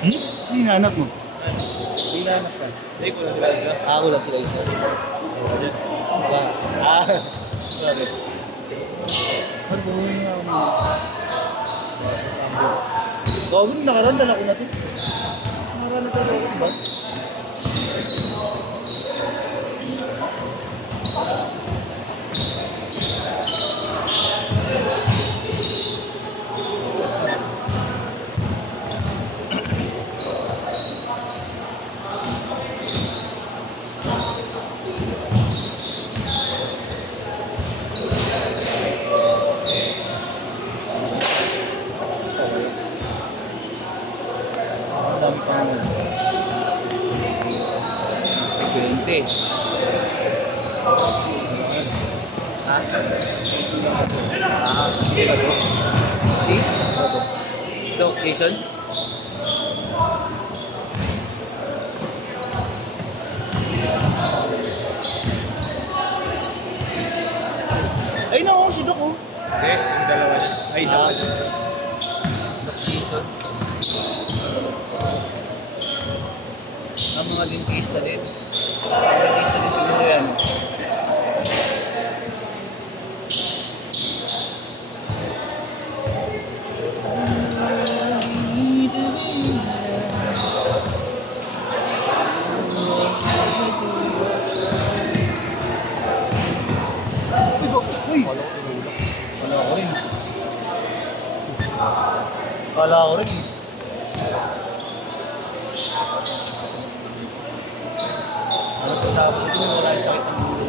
Hmm? Sino hinahanap mo? Hindi nahanap ka. Hindi, kulang sila isa. Ako lang sila isa. Oo, yan. Diba? Sorry. Ano ba yung gawin, nakarandal ako natin. Nakarandal ako, diba? Dami pang 20. Ha? Hindi ba ito? Si? Ito, Jason? Ay, no, si Doc, oh. Hindi, yung dalawa niya. Ay, isa pa niya. Doc Jason. Ang mga dentista din. Dentista din siguro yan. Uy! Kala ko rin. Kala ko rin. Ano po tapos ito wala yung sakit ng ulo.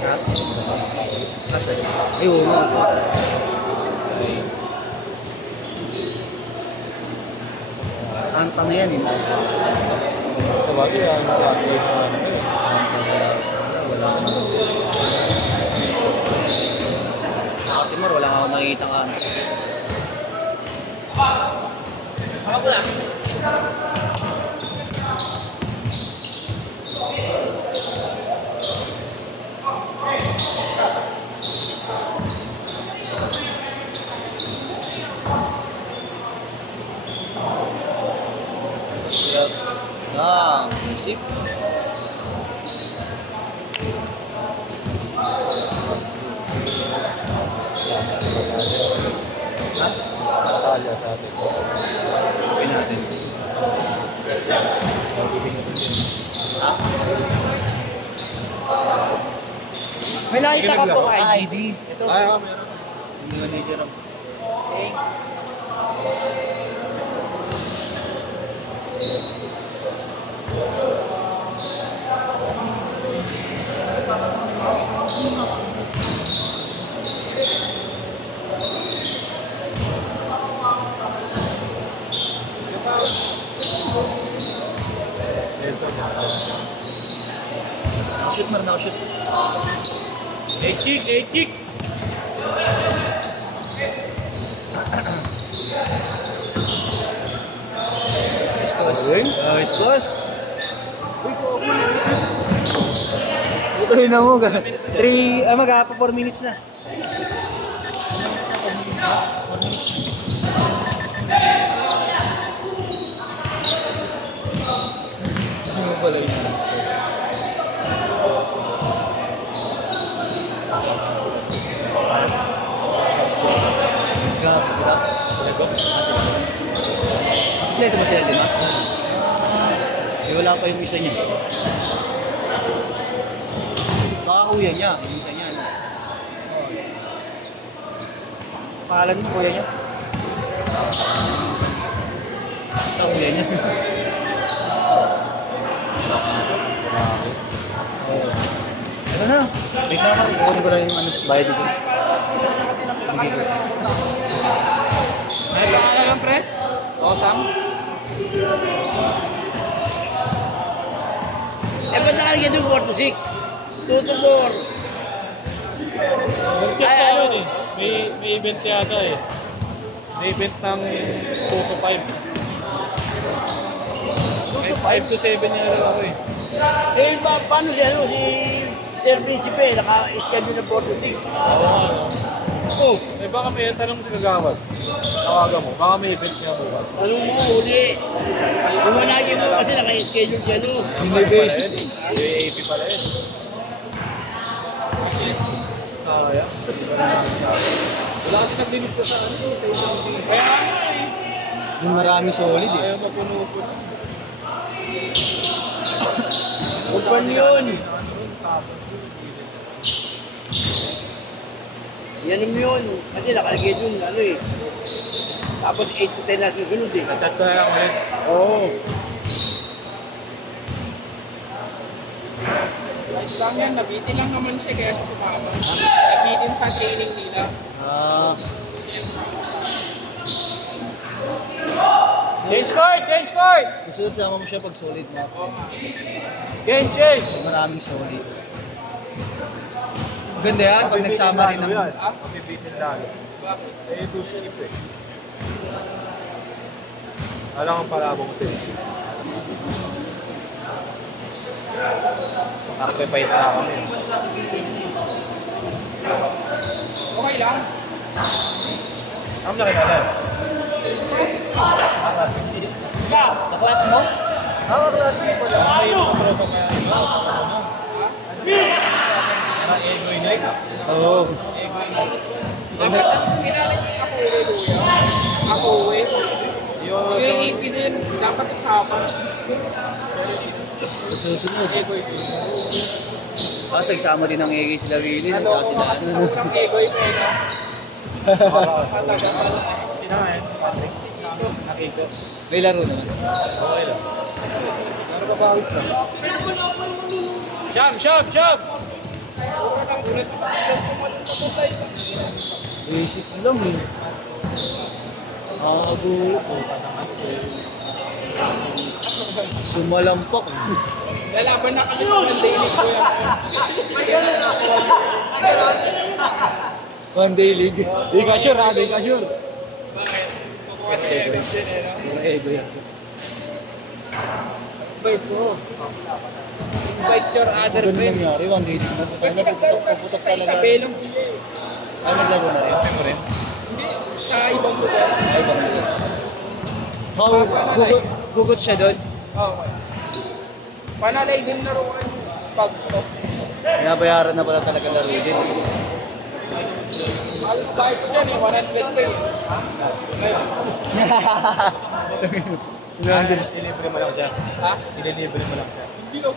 Ha? Nasa yun? Ay, oo nga. Anta na yan eh. Sa bagay, ang klase na Wala ka naman. Sa Timor, wala akong nakikita ka. Ako lang. Isip. Ha? Natalya sa atin. Okay natin. Ha? May nakita ka po ID. Ito. Ay, meron. Hindi ko nito lang. Shoot mo na, shoot. Ekik! Estos. Uy, na mo. 3, magkapa 4 minutes na. Ano pala yun? Ito ba sila, di ba? Wala pa yung isa niya. Baka kuya niya, yung isa niya. Ano? Pangalan mo, kuya niya? Basta kuya niya. Ano na? Wait na ako. Ikunin ko lang yung bayad dito. May pangalan lang, pre? Osam? Ba't nakalagyan doon 4 to 6? 2 to 4. Ay, ano? May event yata eh. May event ng 2 to 5. 5 to 7 niya lang ako eh. Eh, paano si Sir Principe? Naka-schedule na 4 to 6. Oo nga, no? ko. Eh baka may tanong si Kagawad. Tawagan mo, baka may event niya bukas. Anong mo, uli. Sumanagin mo kasi naka-schedule siya, no? Innovation. UAP pala yun. Sayang. Wala kasi naglilista sa ano. Kaya ano eh. Yung maraming solid eh. Ayaw mapunupot. Open yun. Yan yun. Kasi nakalagay dun, ano eh. Tapos 8 to 10 na susunod eh. Tatlo na lang ulit. Oo. Ayos lang yan, nabitin lang naman siya kaya siya sumama. Nabitin sa training nila. Ah, Change court! Change court! gusto sama mo siya pag solid mo. Change, change! Maraming solid. Ganda yan pag nagsama rin ng... Mabibitin lalo. Eh, two slip eh. Alam ang palabong sila. Takpe pa isa kami. Okay lang. Ang nakilala. Kaklas mo? Klase mo pala. Ano? Egoy next. Oo. Tapos kilala niyo yung Akuwe, kuya. Akuwe. Yung AP din, dapat kasama. Susunod. Egoy. Tapos nagsama din ng Ege sila Willie. Ano ko mga sa sobrang egoy ko eh, no? Matagal. Sino nga yun? Patrick? Nakiko. May laro naman. Okay lang. Pero babawis lang. Sham! Sham! Sham! Sobrang ang ulit. Pumatay. Basic lang eh. Nakagulo ko. Sumalampak eh. Lalaban na kami sa Monday League, kuya. One day league. Di ka sure ha? Di ka sure? Bakit? Kukuha si Evans din eh, no? Pura Ege yan. Invite mo. Invite your other Ganun friends. nangyari. One day league. Kasi naglaro ka sa Isabela. Ay, naglaro na rin. Ako rin. Hindi, sa ibang lugar. Ay, bang lugar. Gugot siya doon. Okay. Panalay din naroon pag off-season. Binabayaran na pala talaga laro din. Alam mo bakit ko dyan eh, 100K. Ngayon. Ilibre mo lang siya. Ha? Ililibre mo lang siya. Hindi no.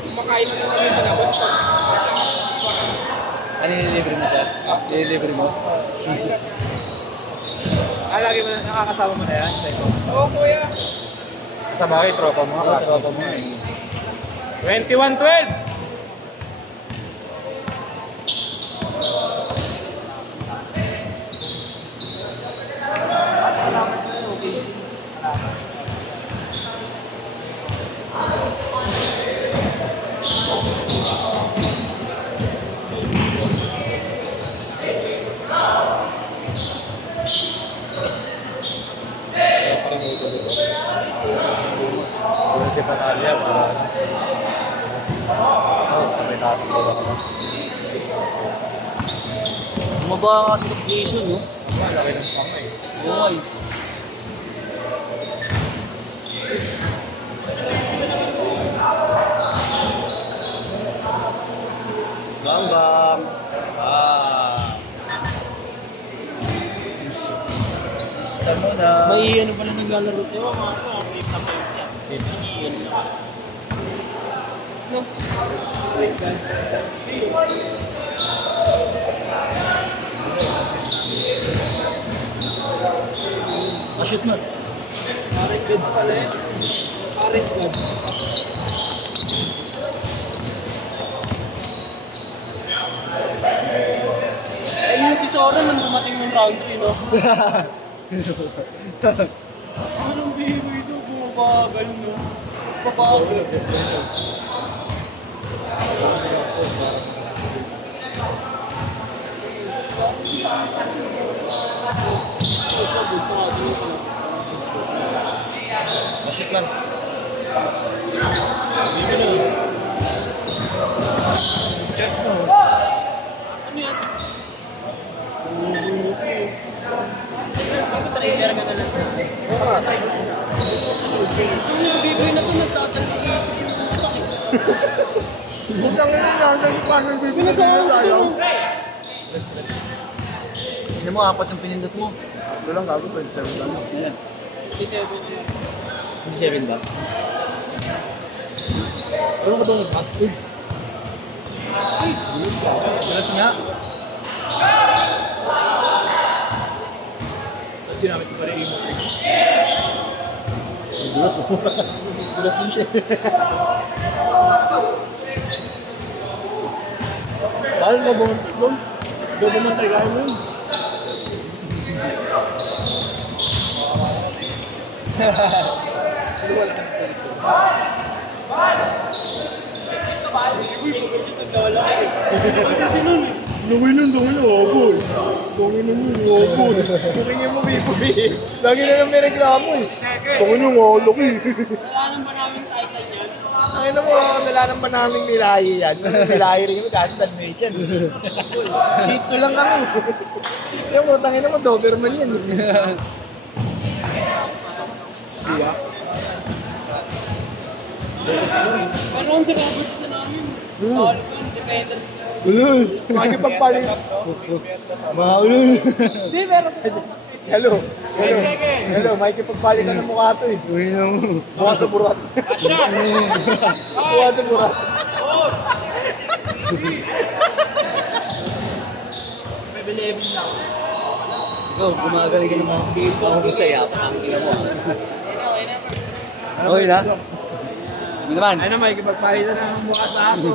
Kumakain na lang kami sa labas pag Ano nililibre mo siya? Nililibre mo? Lagi mo na nakakasama mo na yan? oo kuya. Kasama kayo, tropa mo. Oo, tropa mo eh. 21-12! Si Panalia, para may tatang ko ba naman? Mababa kasi ng Jason, no? Malaki ng kamay. Oo nga eh. Bang bang. Gusto mo na. May ano pala naglalaro tayo, mga ako, may tapay siya. Iyan na. Shoot mo. Parang goods pala eh. Parang goods. Ayun yung si Sora nang dumating ng round 3, no? Anong bibo ito? Bumabagal, no? Bumabagal. Shoot man. Hindi ko na. Butang ina na, paano bibili na tayo? Hindi mo, apat yung pinindot mo. Ito lang gago, 27 lang. Yan. 27 ba? Ano ka itong hotfood? Tulas nga. Ginamit ko pa rin yung dulas mo. Dulas din siya. Mahal na bumuntik mo. Doon bumantay kaya mo yun. Lungin nun, opo. Lungin nun, opo. Lungin mo, biboy. Lagi na lang may reklamo eh. Lungin yung olok eh. Dalanan ba namin title yan? Ang ina mo, dalanan ba namin nilahi yan? Nilahi rin yung dati Dalmatian. Shih Tzu lang kami. Yung mo, tangin naman, Doberman yan eh. Iya. Parang si Robert sa namin. Bawal ko yun, dependent. Uloy! Makikipagpalit. Mahalo. Hindi, meron pa. Hello. Hello, makikipagpalit ka ng mukha to eh. Uy na mo. Mukha sa burat. Mukha sa burat. May bilibin lang. Ikaw, gumagaling ka naman sa game. Ako ko sa'yo. Ang ina mo. Okay na? Ano naman? Ay na, makikipagpalit na ng mukha sa ako.